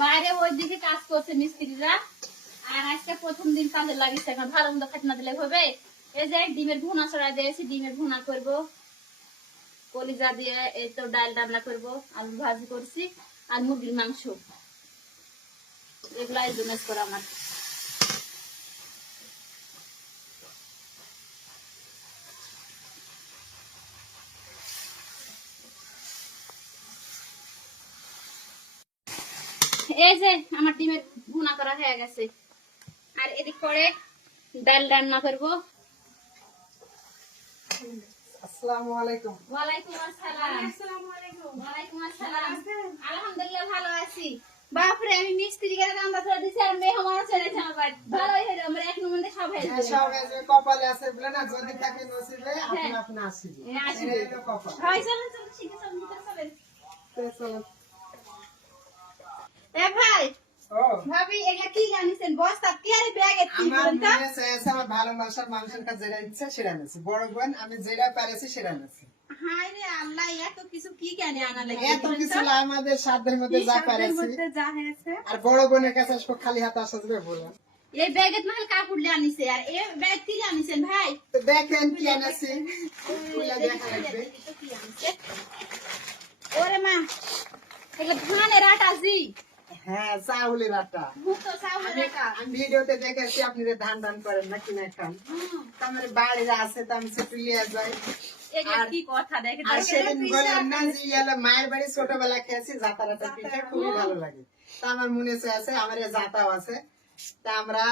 বাইরে ওইদিকে কাজ করছে মিস্ত্রিরা, আর আজকে প্রথম দিন কাজে লাগিয়েছে। এখন ভালো মন্দ খাতে না দিলে হবে। এই যে ডিমের ভুনা ছড়া দিয়েছি, ডিমের ভুনা করব, কলিজা দিয়ে এই তো ডাল রান্না করব, আলু ভাজি করছি, আর মুরগির মাংস। এগুলাই জন্য করা আমার। এই যে আমার ডিমের ভুনা করা হয়ে গেছে, আর এদিক করে ডাল রান্না করবো। আসসালামু আলাইকুম। ওয়ালাইকুম আসসালাম। ওয়ালাইকুম আসসালাম। আলহামদুলিল্লাহ ভালো আছি। বাপরে আমি মিস্ত্রি করে রান্না করে দিছি, আর মেহমান ছেড়েছে আমার বাড়ি। ভালোই হলো, আমরা এক নম্বরে সব হয়ে হ্যাঁ, সব এই যে কপালে আছে বলে না, যদি থাকে নসিবে আপনি আপনি আসিবে। আসবে। এটা হলো কপাল। হয় চলেন চলেন, শিখে চলেন, ভিতরে চলেন। তো চলো। এ ভাই, ও, ভাবি এগুলা কি জানিছেন? বস্তা কি আর ব্যাগে কি আমার বলেন তো? মনে চাইছে আমার ভালোবাসার মানুষের কাছে যেটা ইচ্ছা সেটা নেছি। বড় বোন আমি যেটা পারেছি সেটা নেছি। হায় রে আল্লাহ, এত কিছু কি কেন আনা লাগে? এত কিছু না, আমাদের সাধ্যের মধ্যে যা পারেছি। যা হয়েছে। আর বড় বোনের কাছে আসবো খালি হাতে আসা যাবে বলুন? এই ব্যাগে নাহলে কাপড় নিয়ে আনিছে, আর এই ব্যাগ কি আনিছেন ভাই? তো দেখেন কি এনেছি, খুলে দেখা লাগবে। ওরে মা, এগুলো ধানের আটা জি। হ্যাঁ, চাউলের আটা। মুক্ত চাউলের আটা। আমি ভিডিওতে দেখেছি আপনি যে ধান ধান করেন না, কিনে খান। আমার বাড়ির আছে তো আমি সেটু লিয়ে যাই। এগুলো কি কথা দেখেন? আর সেদিন বললাম না যে ইয়ালা মায়ের বাড়ি ছোটবেলা খেয়েছি জাতারাটা পিঠা খুবই ভালো লাগে। তা আমার মনে আছে আমার এই জাতাও আছে। তা আমরা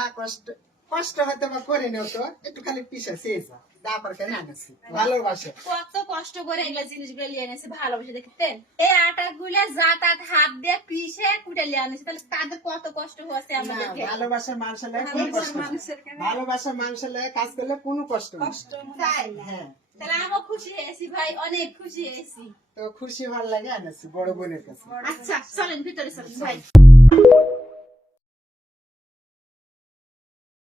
কষ্ট হয়তো বা করে নিও তো একটু খালি পিঠা চেয়েছা তারপর কেন আনেছি ভালোবাসে। কত কষ্ট করে এগুলা জিনিসগুলো লিয়ে এনেছে, ভালোবেসে দেখতেন। এই আটা গুলা জাতাত হাত দিয়ে পিষে কুটে লিয়ে আনেছে, তাহলে তাদের কত কষ্ট হচ্ছে না, আমাদেরকে। ভালোবাসার মানুষের লাগে কোনো কষ্ট নেই। ভালোবাসার মানুষের লাগে কাজ করলে কোনো কষ্ট নেই। তাই? হ্যাঁ, তাহলে আমিও খুশি হয়েছি ভাই, অনেক খুশি হয়েছি। তো খুশি হওয়ার লাগে আনেছি বড় বোনের কাছে। আচ্ছা চলেন ভিতরে চলেন ভাই।